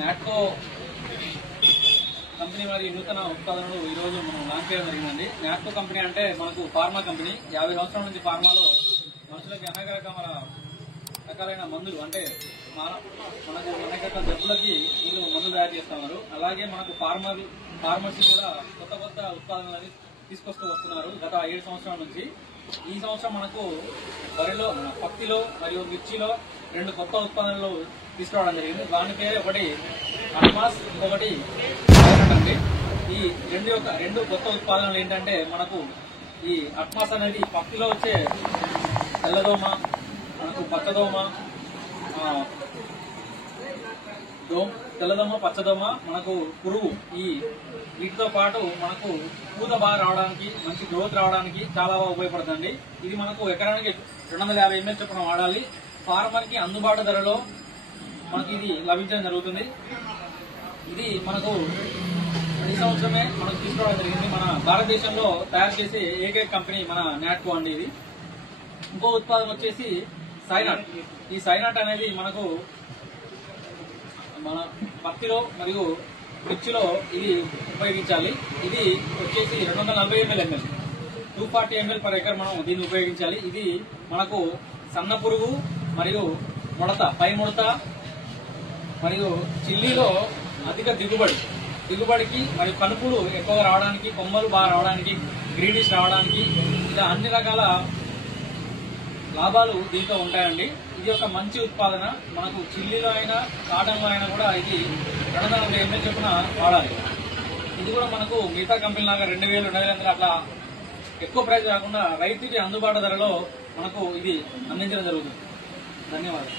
Natco company వారి నూతన ఉత్పాదనలు ఈ రోజు మనం లాంచ్ చేయడం జరిగిందండి. నాట్కో కంపెనీ అంటే మనకు ఫార్మా కంపెనీ. 50 సంవత్సరాల నుంచి ఫార్మాలో మనుషులకి అనేక రకాలైన మందులు అంటే మనకు అనేక జబ్బులకి వీళ్ళు మందులు తయారు చేస్తున్నారు. అలాగే మనకు ఫార్మసీ కూడా కొత్త కొత్త ఉత్పాదనలని తీసుకొస్తూ వస్తున్నారు గత 7 సంవత్సరాల నుంచి. ఈ సంవత్సరం మనకు వరిలో, పత్తిలో మరియు మిర్చిలో 2 కొత్త ఉత్పాదనలు తీసుకురావడం జరిగింది. దాని పేరు ఒకటి అట్మాస్, ఇంకొకటి సైనట్ అండి. ఈ రెండు కొత్త ఉత్పాదనలు ఏంటంటే మనకు ఈ అట్మాస్ అనేది పత్తిలో వచ్చే తెల్లదోమ, మనకు పచ్చదోమ, తెల్లదోమ, పచ్చదోమ, మనకు పురుగు, ఈ వీటితో పాటు మనకు పూత బాగా రావడానికి, మంచి గ్రోత్ రావడానికి చాలా బాగా ఉపయోగపడుతుంది. ఇది మనకు ఎకరానికి 250 ml చొప్పున వాడాలి. ఫార్మర్ కి అందుబాటు ధరలో మనకి ఇది లభించడం జరుగుతుంది. ఇది మనకు ఈ సంవత్సరమే మనకు తీసుకోవడం జరిగింది. మన భారతదేశంలో తయారు చేసే ఏకైక కంపెనీ మన నాట్కో అండి. ఇది ఇంకో ఉత్పాదన వచ్చేసి సైనట్. ఈ సైనట్ అనేది మనకు మన పత్తిలో మరియు మిర్చిలో ఇది ఉపయోగించాలి. ఇది వచ్చేసి 240 ml 240 ml per acre మనం దీన్ని ఉపయోగించాలి. ఇది మనకు సన్న పురుగు మరియు ముడత, పై ముడత మరియు చిల్లీలో అధిక దిగుబడికి మరియు కనుపులు ఎక్కువగా రావడానికి, కొమ్మలు బాగా రావడానికి, గ్రీనిష్ రావడానికి, ఇలా అన్ని రకాల లాభాలు దీంతో ఉంటాయండి. ఇది ఒక మంచి ఉత్పాదన. మనకు చిల్లీలో అయినా కాటన్లో అయినా కూడా ఇది 240 ml చొప్పున వాడాలి. ఇది కూడా మనకు మిగతా కంపెనీ లాగా 2000, 2500 అట్లా ఎక్కువ ప్రైస్ కాకుండా రైతుకి అందుబాటు ధరలో మనకు ఇది అందించడం జరుగుతుంది. ధన్యవాదాలు.